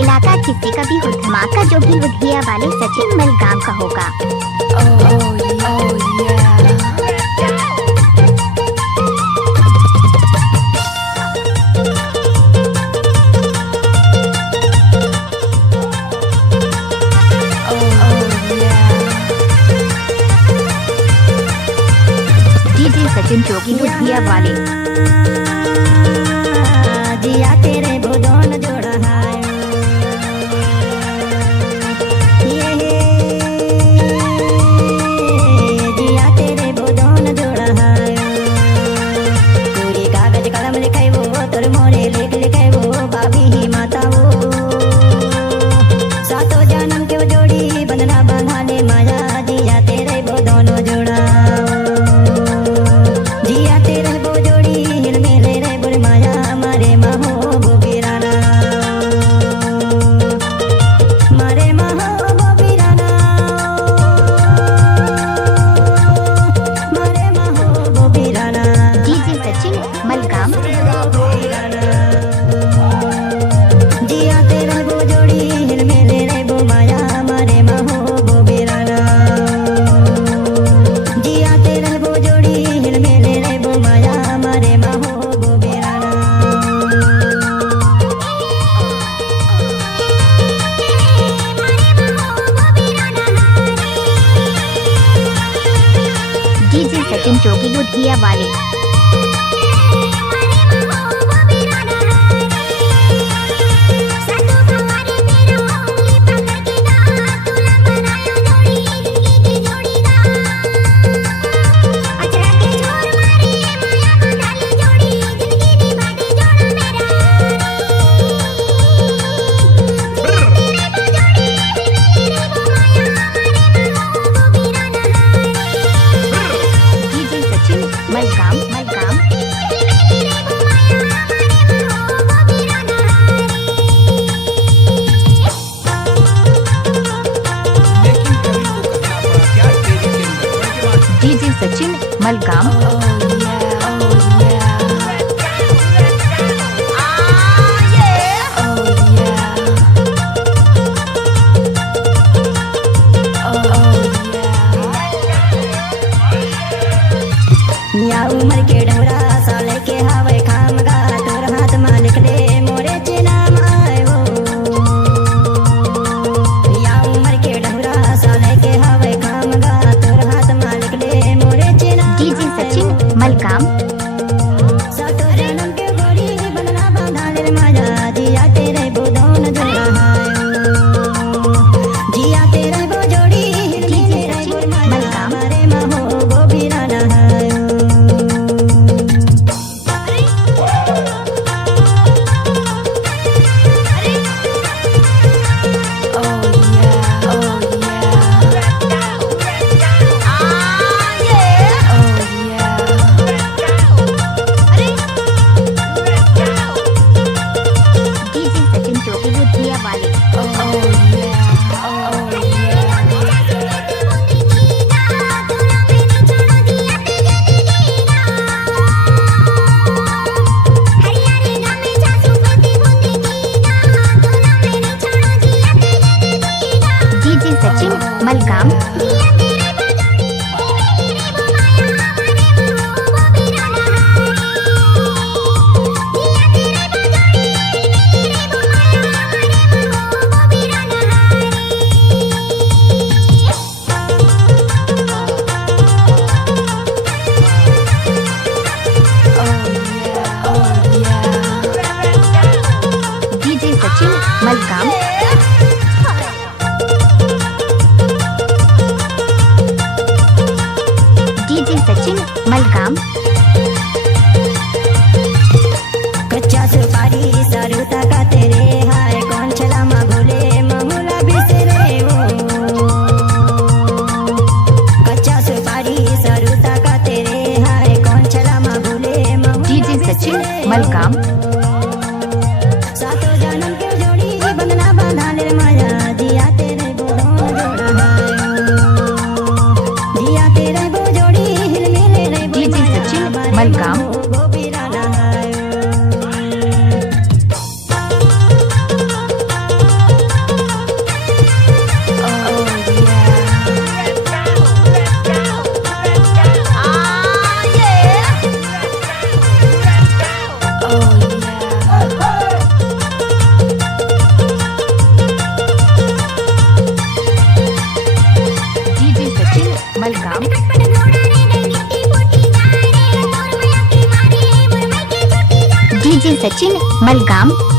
इलाका किसी का भी हो धमाका जो भी बुधिया वाले सचिन मलगाम का होगा। डीजे सचिन जोगी बुधिया वाले। जिया तेरे भुजोन जोड़ा है जिया तेरे भुजोन जोड़ा है पूरी कागज कलम लिखे वो तोर मोरे लिख लिखे वो बाबी ही माता वो सातों जन्म के जोड़ी बंधना बंधाने माया जिया तेरे भुजोन जोड़ा जिया तेरे वो जोड़ी हिल मिले रे बुर माया मारे महो बोबीराना मारे महो बोबीराना मारे महो बोबीराना डीजे सचिन मलगाम। जिया तेरे वो जोड़ी हिल मिले रे बो माया मारे महो बोबीराना जिया तेरे वो जोड़ी हिल मिले रे बो माया मारे महो बोबीराना डीजे सचिन जोगी बुधिया वाले। डीजे सचिन मलगाम मलगाम। लेकिन कवि को करना पड़ा क्या तेरी के अंदर बड़े के बाद डीजे सचिन मलगाम। या उमर के ढौरा साले के हवे खामगा तोर हाथ मालिक दे मोरे चिनाम आए वो या उमर के ढौरा साले के हवे खामगा तोर हाथ मालिक दे मोरे चिनाम डीजे सचिन सचिन मलगाम।